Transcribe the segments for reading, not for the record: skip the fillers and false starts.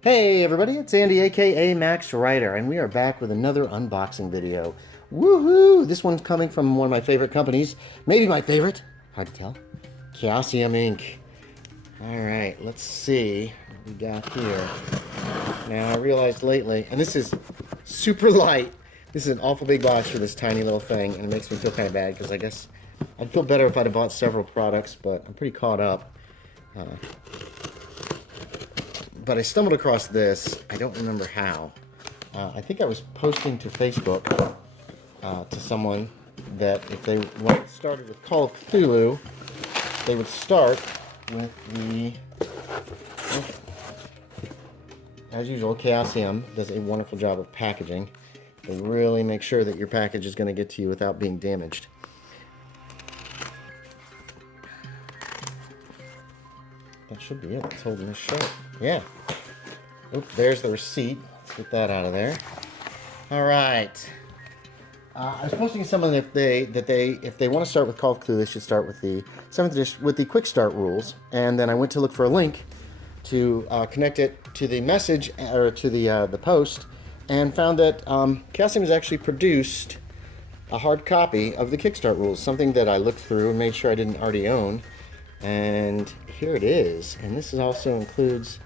Hey everybody, it's Andy aka Max Writer, and we are back with another unboxing video. Woohoo! This one's coming from one of my favorite companies, maybe my favorite, hard to tell, Chaosium Inc. Alright, let's see what we got here. Now I realized lately, and this is super light, this is an awful big box for this tiny little thing, and it makes me feel kind of bad because I guess I'd feel better if I'd have bought several products, but I'm pretty caught up. But I stumbled across this. I don't remember how. I think I was posting to Facebook to someone that if they started with Call of Cthulhu, they would start with the, as usual, Chaosium does a wonderful job of packaging. They really make sure that your package is going to get to you without being damaged. That should be it. It's holding this shut. Yeah. Oop, there's the receipt. Let's get that out of there. All right. I was posting to someone if they want to start with Call of Cthulhu, they should start with the 7th edition with the quick start rules. And then I went to look for a link to connect it to the message or to the post, and found that Chaosium has actually produced a hard copy of the Kickstart rules, something that I looked through and made sure I didn't already own. And here it is, and this also includes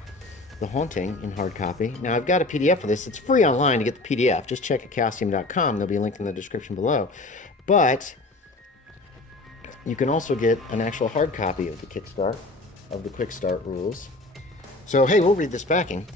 The Haunting in hard copy. Now I've got a PDF for this. It's free online to get the PDF. Just check at chaosium.com. There'll be a link in the description below. But you can also get an actual hard copy of the Kickstart, of the Quick Start rules. So hey, we'll read this backing.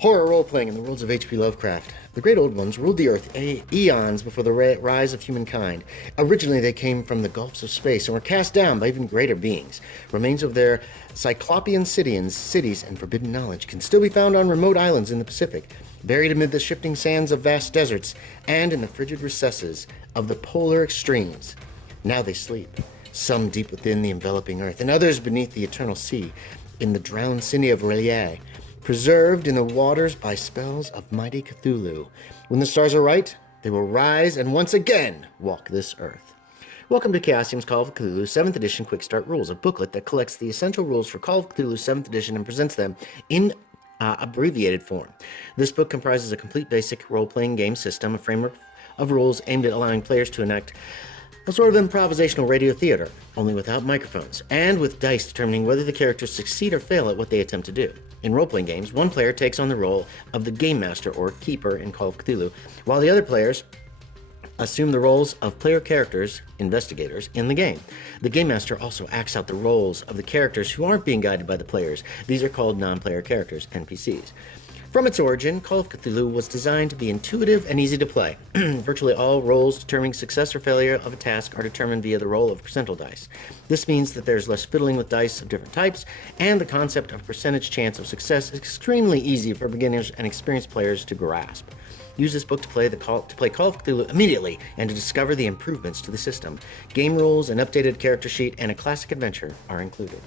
Horror role-playing in the worlds of H.P. Lovecraft. The great old ones ruled the earth eons before the rise of humankind. Originally they came from the gulfs of space and were cast down by even greater beings. Remains of their cyclopean cities and forbidden knowledge can still be found on remote islands in the Pacific, buried amid the shifting sands of vast deserts, and in the frigid recesses of the polar extremes. Now they sleep, some deep within the enveloping earth, and others beneath the eternal sea, in the drowned city of Relier, preserved in the waters by spells of mighty Cthulhu. When the stars are right, they will rise and once again walk this earth. Welcome to Chaosium's Call of Cthulhu 7th Edition Quick Start Rules, a booklet that collects the essential rules for Call of Cthulhu 7th Edition and presents them in abbreviated form. This book comprises a complete basic role-playing game system, a framework of rules aimed at allowing players to enact a sort of improvisational radio theater, only without microphones, and with dice determining whether the characters succeed or fail at what they attempt to do. In role-playing games, one player takes on the role of the Game Master or Keeper in Call of Cthulhu, while the other players assume the roles of player characters, investigators, in the game. The Game Master also acts out the roles of the characters who aren't being guided by the players. These are called non-player characters, NPCs. From its origin, Call of Cthulhu was designed to be intuitive and easy to play. Virtually all roles determining success or failure of a task are determined via the roll of percentile dice. This means that there's less fiddling with dice of different types, and the concept of percentage chance of success is extremely easy for beginners and experienced players to grasp. Use this book to play Call of Cthulhu immediately and to discover the improvements to the system. Game rules, an updated character sheet, and a classic adventure are included.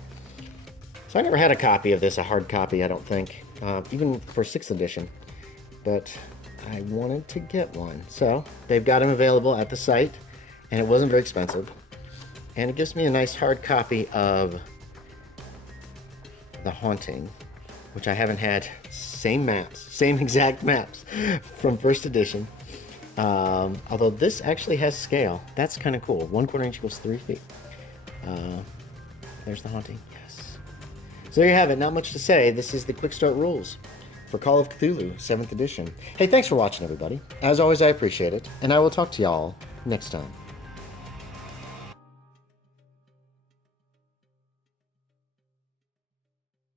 So I never had a copy of this, a hard copy, I don't think, even for 6th edition, but I wanted to get one. So they've got them available at the site, and it wasn't very expensive. And it gives me a nice hard copy of The Haunting, which I haven't had. Same exact maps from 1st edition. Although this actually has scale. That's kind of cool. 1/4 inch equals 3 feet. There's The Haunting. Yes. So there you have it. Not much to say. This is the Quick Start rules for Call of Cthulhu 7th edition. Hey, thanks for watching, everybody. As always, I appreciate it, and I will talk to y'all next time.